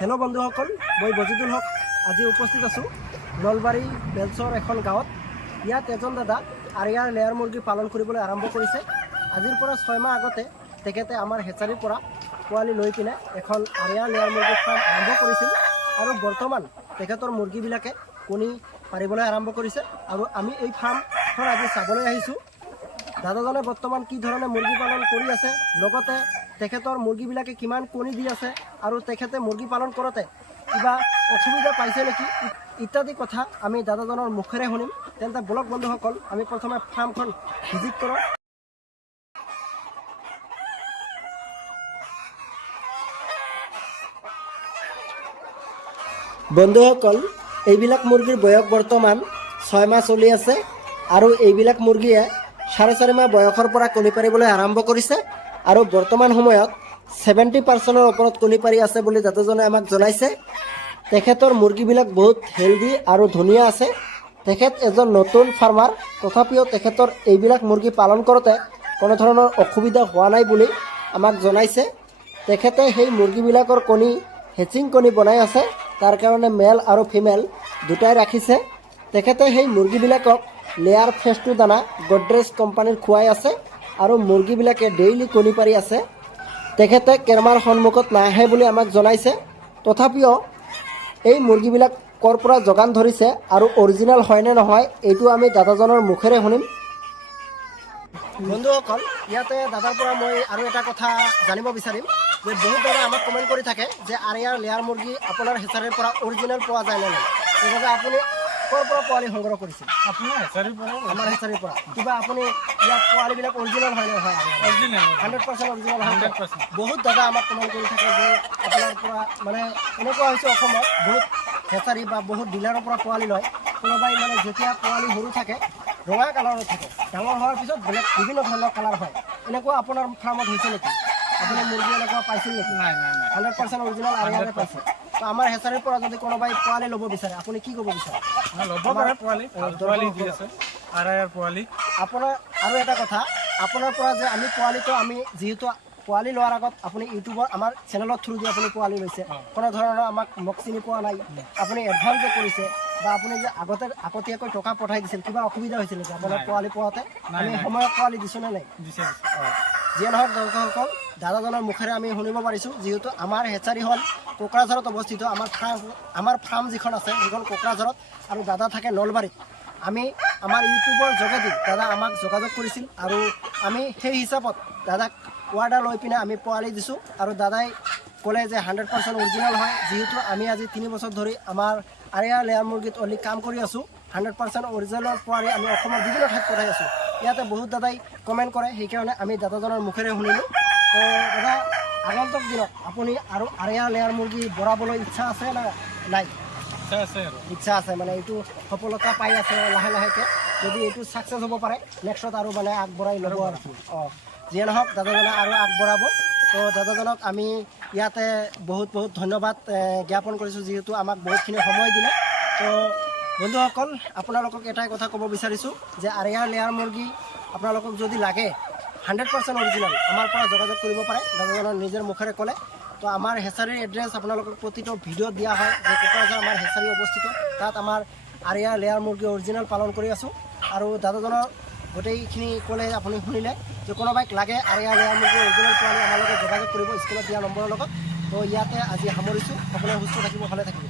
Hello' বন্ধুসকল, মই বজিদুল হক আজি উপস্থিত আছোঁ নলবাৰী বেলচৰ এখন গাঁৱত। ইয়াত এজন দাদা আৰিয়াৰ লেয়াৰ মুৰ্গী পালন কৰিবলৈ আৰম্ভ কৰিছে। আজিৰ পৰা 6 মাহ আগতে তেখেতে আমাৰ হেচাৰীৰ পৰা পোৱালি লৈ পিনে এখন আৰিয়াৰ লেয়াৰ মুৰ্গী ফাৰ্ম আৰম্ভ কৰিছিল আৰু বৰ্তমান তেখেতৰ মুৰ্গীবিলাকে কণী পাৰিবলৈ আৰম্ভ কৰিছে আৰু আমি এই ফাৰ্মখন আজি চাবলৈ আহিছোঁ। দাদাজনে বৰ্তমান কি ধৰণে মুৰ্গী পালন কৰি আছে, লগতে তেখেতৰ মুৰ্গীবিলাকে কিমান কণী দি আছে আৰু তেখেতে মুৰ্গী পালন কৰোঁতে কিবা অসুবিধা পাইছে নেকি ইত্যাদি কথা আমি দাদাজনৰ মুখেৰে শুনিম। তেন্তে বলক বন্ধুসকল, আমি প্ৰথমে ফাৰ্মখন ভিজিট কৰোঁ। বন্ধুসকল, এইবিলাক মুৰ্গীৰ বয়স বৰ্তমান 6 মাহ চলি আছে আৰু এইবিলাক মুৰ্গীয়ে 4.5 মাহ বয়সৰ পৰা কণী পাৰিবলৈ আৰম্ভ কৰিছে আৰু বৰ্তমান সময়ত 70% ওপৰত কণী পাৰি আছে বুলি দাদাজনে আমাক জনাইছে। তেখেতৰ মুৰ্গীবিলাক বহুত হেল্ডি আৰু ধুনীয়া আছে। তেখেত এজন নতুন ফাৰ্মাৰ, তথাপিও তেখেতৰ এইবিলাক মুৰ্গী পালন কৰোঁতে কোনো ধৰণৰ অসুবিধা হোৱা নাই বুলি আমাক জনাইছে। তেখেতে সেই মুৰ্গীবিলাকৰ কণী হেচিং কণী বনাই আছে, তাৰ কাৰণে মেল আৰু ফিমেল দুটাই ৰাখিছে। তেখেতে সেই মুৰ্গীবিলাকক লেয়াৰ ফেচ টু দানা গডৰেজ কোম্পানীৰ খুৱাই আছে আৰু মুৰ্গীবিলাকে ডেইলি কণী পাৰি আছে। তেখেতে কেমেৰাৰ সন্মুখত নাহে বুলি আমাক জনাইছে, তথাপিও এই মুৰ্গীবিলাক ক'ৰ পৰা যোগান ধৰিছে আৰু অৰিজিনেল হয়নে নহয় এইটো আমি দাদাজনৰ মুখেৰে শুনিম। বন্ধুসকল, ইয়াতে দাদাৰ পৰা মই আৰু এটা কথা জানিব বিচাৰিম যে বহুত দাদা আমাক কমেণ্ট কৰি থাকে যে আৰিয়াৰ লেয়াৰ মুৰ্গী আপোনাৰ হেচাৰীৰ পৰা অৰিজিনেল পোৱা যায় নে নাই। সেইবাবে আপুনি ক'ৰ পৰা পোৱালি সংগ্ৰহ কৰিছিল? আপোনাৰ হেচাৰীৰ পৰা। আমাৰ হেচাৰীৰ পৰা। কিবা আপুনি ইয়াত পোৱালিবিলাক অৰিজিনেল হয় নে নহয়? 100% অৰিজিনেল হয়। বহুত দাদা আমাক কমেণ্ট কৰি থাকে যে আপোনাৰ পৰা মানে এনেকুৱা হৈছে অসমত বহুত হেচাৰী বা বহুত ডিলাৰৰ পৰা পোৱালি লয়। কোনোবাই মানে যেতিয়া পোৱালি সৰু থাকে ৰঙা কালাৰত থাকে, ডাঙৰ হোৱাৰ পিছত বেলেগ বিভিন্ন ধৰণৰ কালাৰ হয়। এনেকুৱা আপোনাৰ ফাৰ্মত হৈছে নেকি? আপুনি মুৰ্গী এনেকুৱা পাইছিল নেকি? নাই 100% অৰিজিনেল আৰিয়াৰে পাইছে। তো আমাৰ হেচাৰীৰ পৰা যদি কোনোবাই পোৱালি ল'ব বিচাৰে আপুনি কি ক'ব বিচাৰে? ল'ব পাৰে পোৱালি দি আছে আৰায়াৰ পোৱালি। আপোনাৰ আৰু এটা কথা, আপোনাৰ পৰা যে আমি পোৱালিটো আমি যিহেতু পোৱালি লোৱাৰ আগত আপুনি ইউটিউবৰ আমাৰ চেনেলৰ থ্ৰু দি আপুনি পোৱালি লৈছে, কোনো ধৰণৰ মোক চিনি পোৱা নাই, আপুনি এডভান্স যে কৰিছে বা আপুনি যে আগতীয়াকৈ টকা পঠাই দিছিল, কিবা অসুবিধা হৈছিল নেকি আপোনাৰ পোৱালি পোৱাতে? আমি সময়ত পোৱালি দিছোঁ নে নাই? যিয়ে নহওক দৰ্শকসকল, দাদাজনৰ মুখেৰে আমি শুনিব পাৰিছোঁ, যিহেতু আমাৰ হেচাৰী হ'ল কোকৰাঝাৰত অৱস্থিত। আমাৰ ফাৰ্ম যিখন আছে সেইখন কোকৰাঝাৰত আৰু দাদা থাকে নলবাৰীত। আমি আমাৰ ইউটিউবৰ যোগেদি দাদা আমাক যোগাযোগ কৰিছিল আৰু আমি সেই হিচাপত দাদাক অৰ্ডাৰ লৈ পিনে আমি পোৱালি দিছোঁ আৰু দাদাই ক'লে যে 100% অৰিজিনেল হয়। যিহেতু আমি আজি 3 বছৰ ধৰি আমাৰ আৰিয়া লেয়াৰ মুৰ্গীত অনলি কাম কৰি আছোঁ, 100% অৰিজিনেল পোৱালি আমি অসমৰ বিভিন্ন ঠাইত পঠাই আছোঁ। ইয়াতে বহুত দাদাই কমেণ্ট কৰে, সেইকাৰণে আমি দাদাজনৰ মুখেৰে শুনিলোঁ। তো দাদা, আগন্তুক দিনত আপুনি আৰু আৰিয়া লেয়াৰ মুৰ্গী বঢ়াবলৈ ইচ্ছা আছে নে নাই? ইচ্ছা আছে, মানে এইটো সফলতা পাই আছে লাহে লাহেকৈ। যদি এইটো ছাকচেছ হ'ব পাৰে নেক্সটত আৰু মানে আগবঢ়াই ল'ব আৰু যিয়ে নহওক দাদাজনে আৰু আগবঢ়াব। তো দাদাজনক আমি ইয়াতে বহুত বহুত ধন্যবাদ জ্ঞাপন কৰিছোঁ, যিহেতু আমাক বহুতখিনি সময় দিলে। তো বন্ধুসকল, আপোনালোকক এটাই কথা ক'ব বিচাৰিছোঁ যে আৰিয়াৰ লেয়াৰ মুৰ্গী আপোনালোকক যদি লাগে 100% অৰিজিনেল আমাৰ পৰা যোগাযোগ কৰিব পাৰে। দাদাজনৰ নিজৰ মুখেৰে ক'লে। তো আমাৰ হেচাৰীৰ এড্ৰেছ আপোনালোকক প্ৰতিটো ভিডিঅ'ত দিয়া হয় যে কোকৰাঝাৰ আমাৰ হেচাৰী অৱস্থিত, তাত আমাৰ আৰিয়া লেয়াৰ মুৰ্গী অৰিজিনেল পালন কৰি আছোঁ। আৰু দাদাজনৰ গোটেইখিনি ক'লে আপুনি শুনিলে যে কোনোবাইক লাগে আৰিয়া লেয়াৰ মুৰ্গী অৰিজিনেল পোৱালি আমাৰ লগত যোগাযোগ কৰিব স্ক্ৰীনত দিয়া নম্বৰৰ লগত। তো ইয়াতে আজি সামৰিছোঁ। সকলোৱে সুস্থ থাকিব, ভালে থাকিব।